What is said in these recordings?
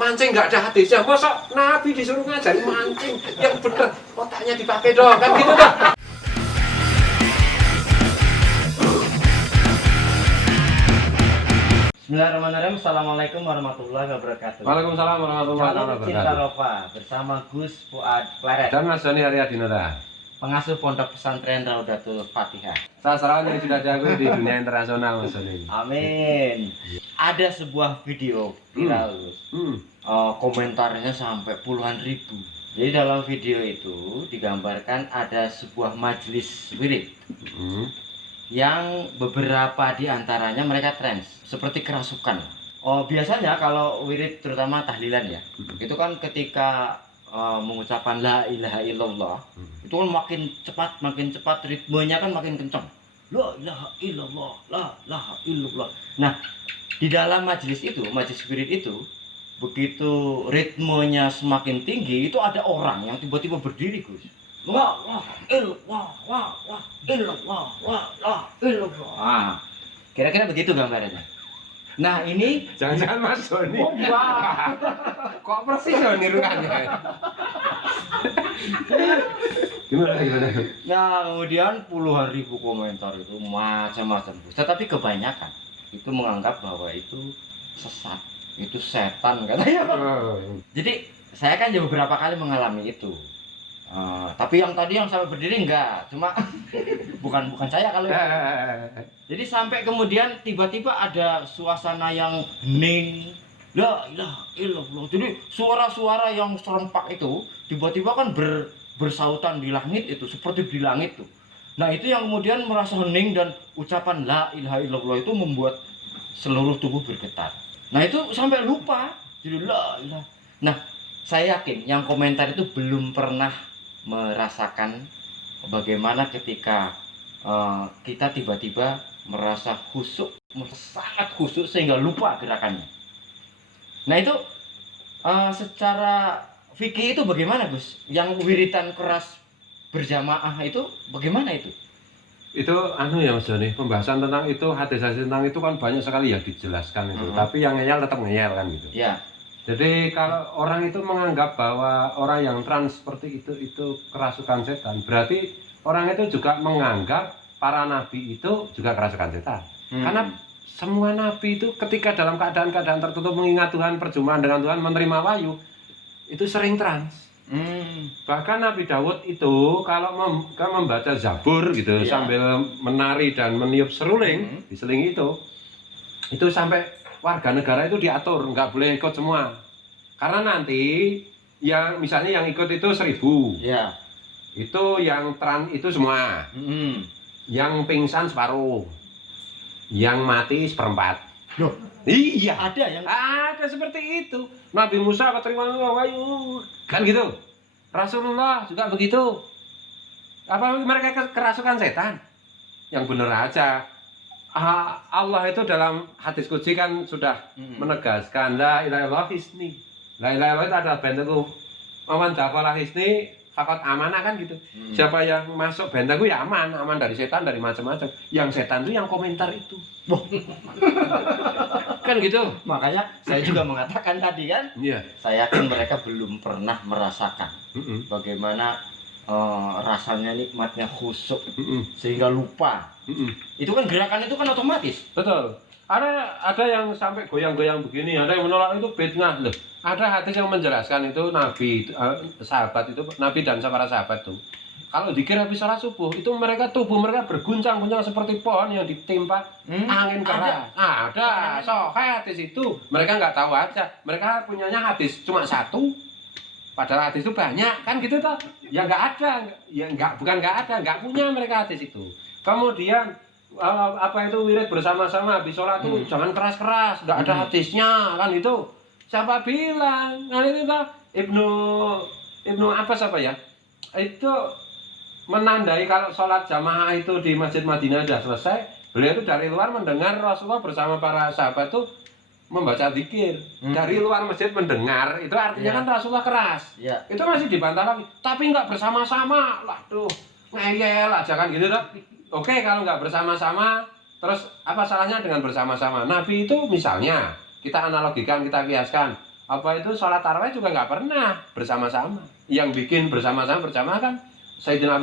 mancing nggak ada hadisnya. Masa Nabi disuruh ngajari mancing yang bener otaknya dipakai dong kan gitu kan. Bismillahirrahmanirrahim. Assalamualaikum warahmatullahi wabarakatuh. Waalaikumsalam warahmatullahi Calon Cinta wabarakatuh. Rova bersama Gus Fuad Pleret, Dan Mas Joni Haryadinata, pengasuh Pondok Pesantren Raudatul Fatihah. sasaran yang sudah jago di dunia internasional Mas Joni. Amin. Ada sebuah video viral, Gus. Komentarnya sampai puluhan ribu. Jadi dalam video itu digambarkan ada sebuah majelis wirid yang beberapa di antaranya mereka trans seperti kerasukan. Biasanya kalau wirid terutama tahlilan ya, itu kan ketika mengucapkan la ilaha illallah, itu kan makin cepat ritmenya kan makin kencang. La ilaha illallah, la ilaha illallah. Nah, di dalam majelis wirid itu, begitu ritmenya semakin tinggi, itu ada orang yang tiba-tiba berdiri, Gus. Wah, illallah, wah, illallah, wah, illallah. Ah, kira-kira begitu gambarannya. Nah, ini Jangan-jangan Mas Joni. oh, wah. Kok persis ya nirukannya? Gimana? Nah, kemudian puluhan ribu komentar itu macam-macam. Tetapi kebanyakan itu menganggap bahwa itu sesat, itu setan katanya. Jadi saya kan juga beberapa kali mengalami itu. Tapi yang tadi yang sampai berdiri enggak, cuma bukan saya kalau itu. Jadi sampai kemudian tiba-tiba ada suasana yang hening, la ilaha illallah. Jadi suara-suara yang serempak itu tiba-tiba kan bersautan di langit itu, seperti di langit tuh. Nah, itu yang kemudian merasa hening dan ucapan la ilaha illallah itu membuat seluruh tubuh bergetar. Nah, itu sampai lupa jadi la ilaha. Nah, saya yakin yang komentar itu belum pernah merasakan bagaimana ketika kita tiba-tiba merasa khusyuk, sangat khusyuk sehingga lupa gerakannya. Nah, itu secara fikih itu bagaimana, Gus? Yang wiritan keras berjamaah itu bagaimana itu? Itu ya Mas Joni, pembahasan tentang itu, hadis-hadis tentang itu kan banyak sekali ya dijelaskan itu. Tapi yang ngeyel tetap ngeyel kan gitu. Ya. Jadi kalau orang itu menganggap bahwa orang yang trans seperti itu kerasukan setan, berarti orang itu juga menganggap para nabi itu juga kerasukan setan. Karena semua nabi itu ketika dalam keadaan-keadaan tertutup mengingat Tuhan, perjumpaan dengan Tuhan, menerima wahyu, itu sering trans. Bahkan Nabi Daud itu kalau membaca Zabur gitu sambil menari dan meniup seruling di seling itu sampai warga negara itu diatur, nggak boleh ikut semua. Karena nanti yang misalnya yang ikut itu 1000. Ya. Itu yang trans itu semua. Yang pingsan separuh. Yang mati seperempat. Loh, iya, ada seperti itu. Nabi Musa keterima wahyu. Kan gitu. Rasulullah juga begitu. Apa mereka kerasukan setan? Yang benar aja. Allah itu dalam hadis qudsi kan sudah menegaskan la ilaha illallah hisni. La ilaha illallah itu adalah bentukku. Aman dakhala hisni fakot amanah kan gitu. Siapa yang masuk bentukku ya aman dari setan, dari macam-macam. Yang setan itu yang komentar itu. Kan gitu. Makanya saya juga mengatakan tadi kan, saya yakin mereka belum pernah merasakan bagaimana rasanya nikmatnya khusyuk sehingga lupa. Itu kan gerakan itu kan otomatis. Betul. Ada yang sampai goyang-goyang begini, ada yang menolak itu bid'ah loh. Ada hadis yang menjelaskan itu Nabi, sahabat itu, Nabi dan para sahabat tuh. Kalau dikir habis sholat subuh, itu tubuh mereka berguncang-guncang seperti pohon yang ditimpa angin keras. Ada hadis itu. Mereka nggak tahu aja. Mereka punyanya hadis cuma satu. Padahal hadis itu banyak, kan gitu toh. Ya nggak ada, bukan nggak ada, nggak punya mereka hadis itu. Kemudian apa itu wirid bersama-sama habis sholat tuh jangan keras-keras, nggak ada hadisnya, kan itu. Siapa bilang? Nah itu toh Ibnu Abbas apa ya? Itu menandai kalau sholat jamaah itu di Masjid Madinah sudah selesai. Beliau itu dari luar mendengar Rasulullah bersama para sahabat itu membaca zikir. Dari luar masjid mendengar, itu artinya kan Rasulullah keras. Itu masih dibantah lagi. Tapi nggak bersama-sama. Waduh, ngeyel aja kan gitu toh. Oke, kalau nggak bersama-sama, terus apa salahnya dengan bersama-sama? Nabi itu misalnya, kita analogikan, kita kiaskan. apa itu sholat tarawih juga nggak pernah bersama-sama. Yang bikin bersama-sama kan Sayyidina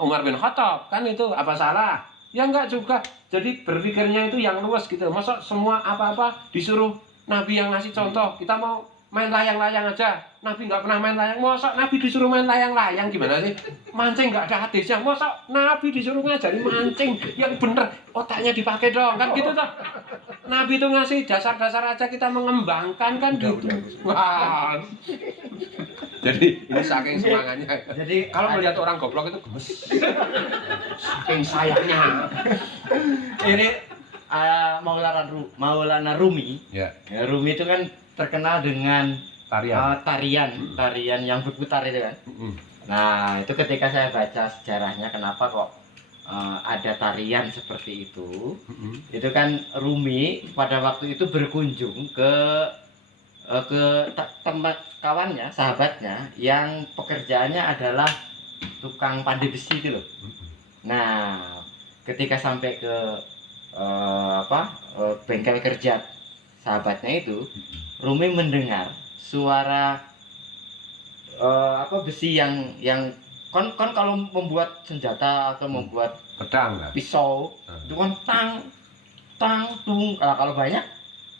Umar bin Khattab, kan itu apa salah? Ya enggak juga. Jadi berpikirnya itu yang luas gitu. Masa semua apa-apa disuruh Nabi yang ngasih contoh. Kita mau main layang-layang aja. Nabi nggak pernah main layang. Masa Nabi disuruh main layang-layang gimana sih? Mancing nggak ada hadisnya. Masa Nabi disuruh ngajari mancing yang bener, otaknya dipakai dong kan gitu toh. Nabi itu ngasih dasar-dasar aja, kita mengembangkan kan gitu. Wah. Jadi ini saking semangatnya. Jadi Kalau melihat orang goblok itu gemes. Saking sayangnya. ini Maulana Rumi. Ya, Ya, Rumi itu kan terkenal dengan tarian. tarian yang berputar itu kan. Nah, itu ketika saya baca sejarahnya kenapa kok ada tarian seperti itu. Itu kan Rumi pada waktu itu berkunjung ke tempat kawannya, sahabatnya yang pekerjaannya adalah tukang pandai besi itu loh. Nah, ketika sampai ke bengkel kerja sahabatnya itu, Rumi mendengar suara besi yang kalau membuat senjata atau membuat Pedang kan? pisau itu kan tang tung, kalau banyak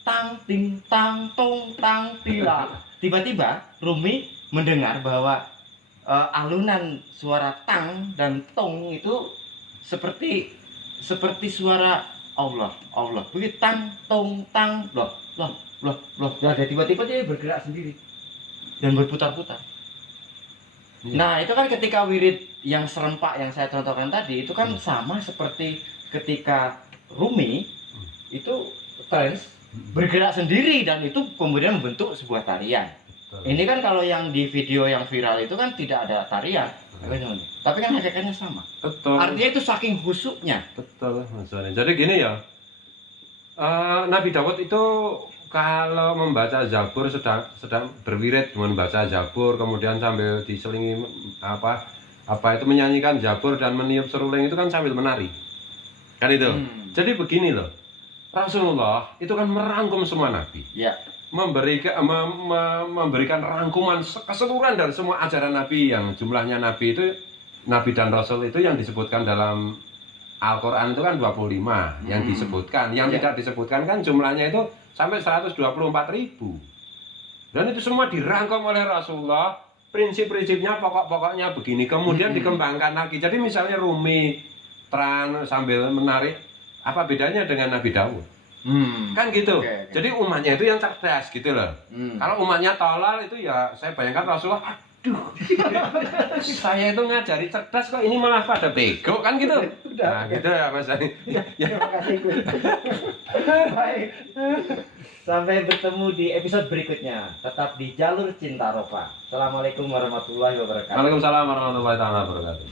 tang ting tang tong tang tila. Tiba-tiba Rumi mendengar bahwa alunan suara tang dan tong itu seperti suara Allah. Begitu tang tong tang loh. Nah, tiba-tiba dia bergerak sendiri dan berputar-putar. Nah, itu kan ketika wirid yang serempak yang saya contohkan tadi itu kan sama seperti ketika Rumi itu trans bergerak sendiri dan itu kemudian membentuk sebuah tarian. Ini kan kalau yang di video yang viral itu kan tidak ada tarian, tapi kan hakikatnya sama. Betul. Artinya itu saking khusyuknya. Betul, Mas Wani. Jadi gini ya, Nabi Daud itu kalau membaca Zabur sedang berwirid membaca Zabur, kemudian sambil diselingi apa itu menyanyikan Zabur dan meniup seruling itu kan sambil menari, kan itu. Jadi begini loh, Rasulullah itu kan merangkum semua Nabi. Ya. Memberikan rangkuman keseluruhan dari semua ajaran Nabi yang jumlahnya Nabi itu, Nabi dan Rasul itu yang disebutkan dalam Al-Quran itu kan 25 yang disebutkan, yang tidak disebutkan kan jumlahnya itu sampai 124.000. Dan itu semua dirangkum oleh Rasulullah, prinsip-prinsipnya pokok-pokoknya begini, kemudian dikembangkan lagi. Jadi misalnya Rumi Tran sambil menarik, apa bedanya dengan Nabi Daud? Kan gitu. Okay. Jadi umatnya itu yang cerdas gitu loh. Kalau umatnya tolol itu ya saya bayangkan Rasulullah, aduh, saya itu ngajari cerdas kok ini malah pada bego kan gitu. Nah gitu ya Mas Ani. Terima kasih. Baik. Sampai bertemu di episode berikutnya. Tetap di Jalur Cinta Rofa. Assalamualaikum warahmatullahi wabarakatuh. Waalaikumsalam warahmatullahi wabarakatuh.